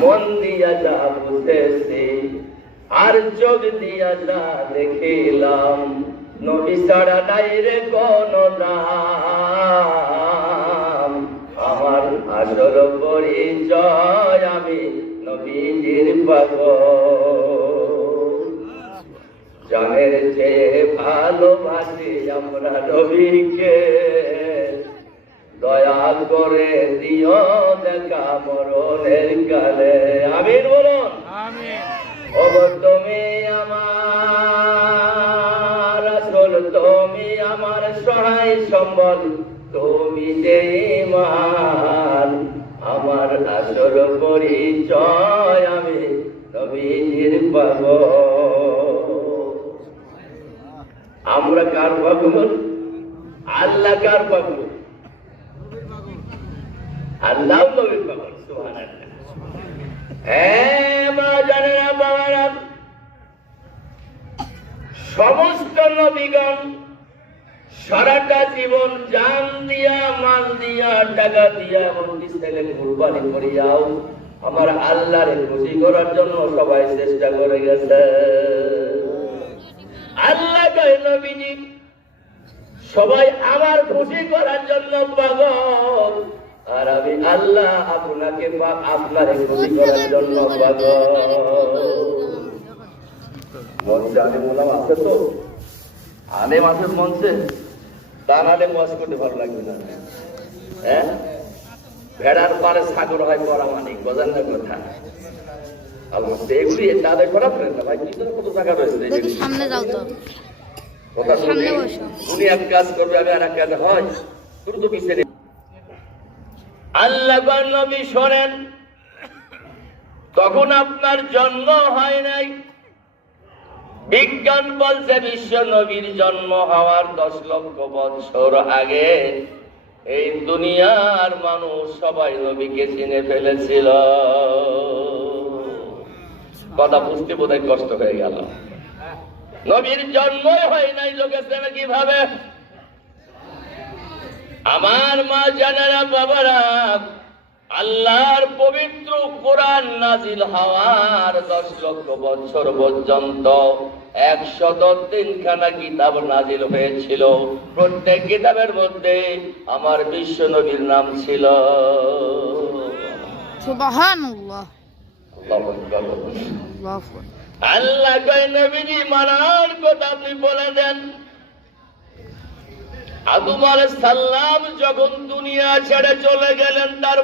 মন দিয়া যা বুঝেছি আর চোখ দিয়া যা দেখিলাম, নবী ছাড়া নাই রে কোন নাম। আমার আসল পরিচয় আমি নবীজির পাগল। জানের চেয়ে ভালোবাসি আমরা নবীকে, দয়া করে দিও দেখা মরণের কালে। আমিন বলুন। ওগো তুমি আমার আসল, তুমি আমার সহায় সম্বল, তুমি যে ঈমান। আমার আসল পরিচয় আমি নবীজির পাগল। আমরা কার পাগল? আল্লাহ কার পাগল? আল্লাহ নবীর পাগল। সুবহানাল্লাহ। মা জানেরা বাবারা, সমস্ত নবীগণ সারাটা জীবন জান দিয়া, মাল দিয়া, টাকা দিয়া, এমনকি ছেলে কুরবানি করিয়াও আমার আল্লাহরে খুশি করার জন্য সবাই চেষ্টা করে গেছে। আল্লাহ কয় নবীজি সবাই আমার খুশি করার জন্য পাগল, আর আমি আল্লাহ আপনাকে আপনারে খুশি করার জন্য পাগল। মঞ্চে আলেম ওলামা আছে তো? আলেম আছে মঞ্চে? তার আলেম ওয়াজ করতে ভালো লাগবে না? হ্যাঁ, ভেড়ার পারে সাগর হয় পরা মানিক, বোঝেন না কথা? এগুলি তাদের করা ফেলেন না ভাই। পিছনে কত টাকা রয়েছে, সামনে যাও তো, কথা শুনে উনি এক কাজ করবে, আমি আর এক কাজ হয় শুরু তো পিছনে। আল্লাহ নবী শোনেন, তখন আপনার জন্ম হয় নাই। বিজ্ঞান বলছে বিশ্ব নবীর জন্ম হওয়ার 10 লক্ষ বছর আগে এই দুনিয়ার মানুষ সবাই নবীকে চিনে ফেলেছিল। কথা বুঝতে বোধহয় কষ্ট হয়ে গেল। নবীর জন্মই হয় নাই, লোকে চেনে কিভাবে? আমার মা জানেরা বাবারা, আল্লাহর পবিত্র কোরআন নাজিল হওয়ার 10 লক্ষ বছর পর্যন্ত 103 খানা কিতাব নাজিল হয়েছিল। প্রত্যেক কিতাবের মধ্যে আমার বিশ্ব নবীর নাম ছিল। সুবহানাল্লাহ। আল্লাহ কয় নবীজি মানার কথা আপনি বলে দেন। আদম আলাইহিস সালাম যখন দুনিয়া ছেড়ে চলে গেলেন, তার